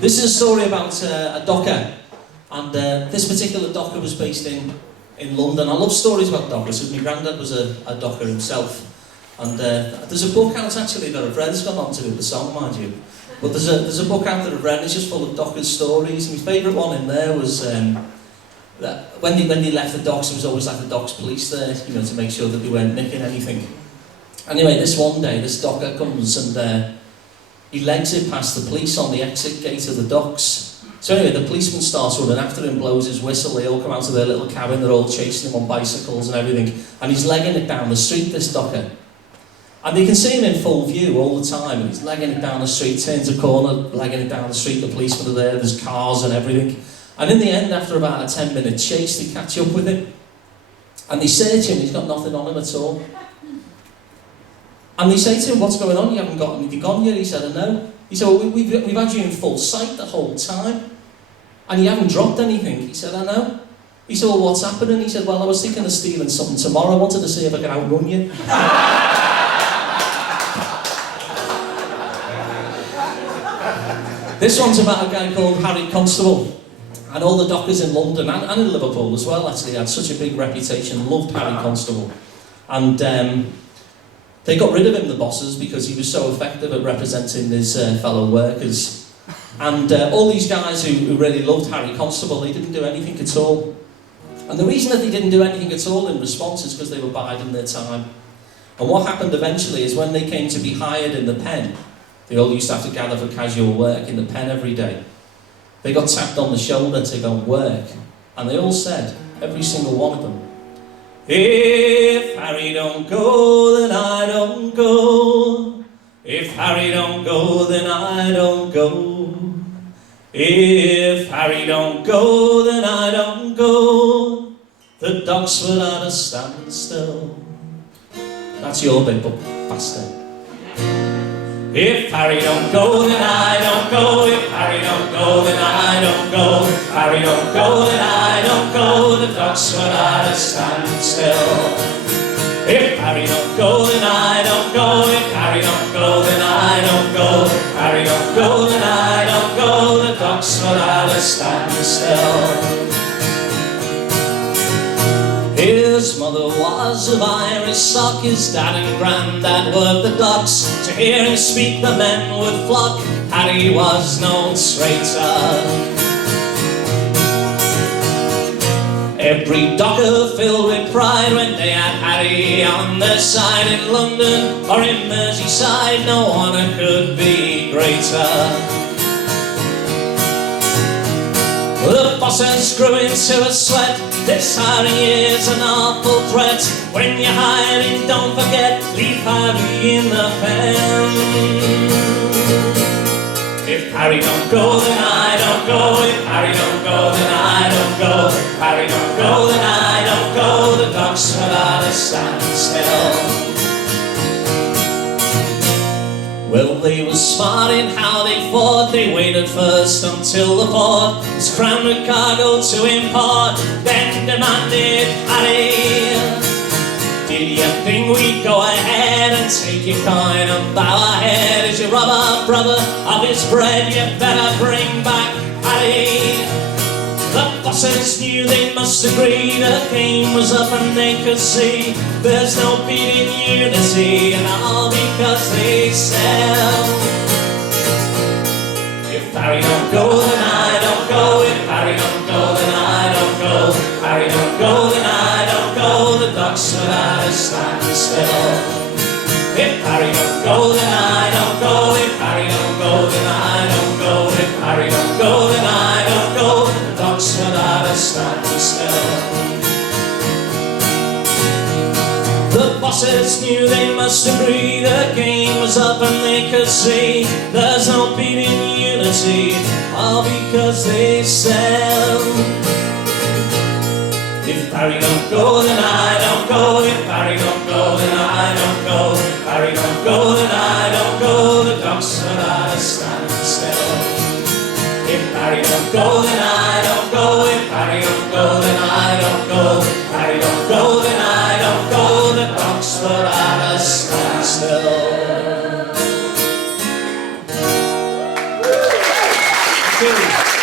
This is a story about a docker, and this particular docker was based in London. I love stories about dockers, because my granddad was a docker himself. And there's a book out actually that I've read. It's gone on to do with the song, mind you. But there's a book out that I've read, and it's just full of dockers' stories. And my favourite one in there was that when they left the docks, there was always like the docks police there, you know, to make sure that they weren't nicking anything. Anyway, this one day, this docker comes and he legs it past the police on the exit gate of the docks. So anyway, the policeman starts running after him, blows his whistle, they all come out of their little cabin, they're all chasing him on bicycles and everything, and he's legging it down the street, this docker. And you can see him in full view all the time, and he's legging it down the street, turns a corner, legging it down the street, the policemen are there, there's cars and everything. And in the end, after about a 10-minute chase, they catch up with him, and they search him, he's got nothing on him at all. And they say to him, "What's going on? You haven't got anything on you?" He said, "No." He said, "Well, we've had you in full sight the whole time, and you haven't dropped anything." He said, "I know." He said, "Well, what's happening?" He said, "Well, I was thinking of stealing something tomorrow. I wanted to see if I could outrun you." This one's about a guy called Harry Constable. And all the dockers in London, and in Liverpool as well, actually, had such a big reputation, loved Harry Constable. And they got rid of him, the bosses, because he was so effective at representing his fellow workers. And all these guys who really loved Harry Constable, they didn't do anything at all. And the reason that they didn't do anything at all in response is because they were biding their time. And what happened eventually is when they came to be hired in the pen, they all used to have to gather for casual work in the pen every day. They got tapped on the shoulder to go and work, and they all said, every single one of them, "If Harry don't go, then I don't go. If Harry don't go, then I don't go. If Harry don't go, then I don't go. The docks were at a standstill." That's your bit, but faster. If Harry don't go, then I don't go. If Harry don't go, then I don't go. If Harry don't go, then I don't go. The docks were at a standstill. If Harry don't go, then I don't go. If Harry don't go, then I don't go. If Harry don't go, then I don't go. The docks were at a standstill. His mother was of Irish stock, his dad and granddad worked the docks. To hear him speak the men would flock, Harry was no traitor. Every docker filled with pride when they had Harry on their side. In London or in Merseyside, no honour could be greater. The bosses grew into a sweat. This Harry is an awful threat. When you're hiring, don't forget, leave Harry in the pen. If Harry don't go, then I don't go. If Harry don't go, then I don't go. If Harry don't go, then I don't go. The docks were at a standstill. Well, they were smart in how they fought. They waited first until the port was crammed with cargo to import. Then demanded, "Harry, did you think we'd go ahead and take your coin and bow our head? As you rob our brother of his bread, you better bring back Harry." The bosses knew they must agree. The game was up and they could see there's no beating unity, and all because they said, "If Harry don't go, then I don't go. If Harry don't go, then I don't go. If Harry don't go, then I don't go. The docks were at a standstill. If Harry don't go, then I don't go. If Harry don't go, then I don't go. If Harry don't go, then I don't go. The docks were at a standstill." The bosses knew they must agree. The game was up and they could see there's no beating unity, all because they said, "If Harry don't go, then I don't go. If Harry don't go, then I don't go. If Harry don't go, then I don't go. The docks were at a standstill. If Harry don't go, then I don't go. If Harry don't go, then I don't go. If Harry don't go, then I don't go. The docks were at a standstill." Cheers.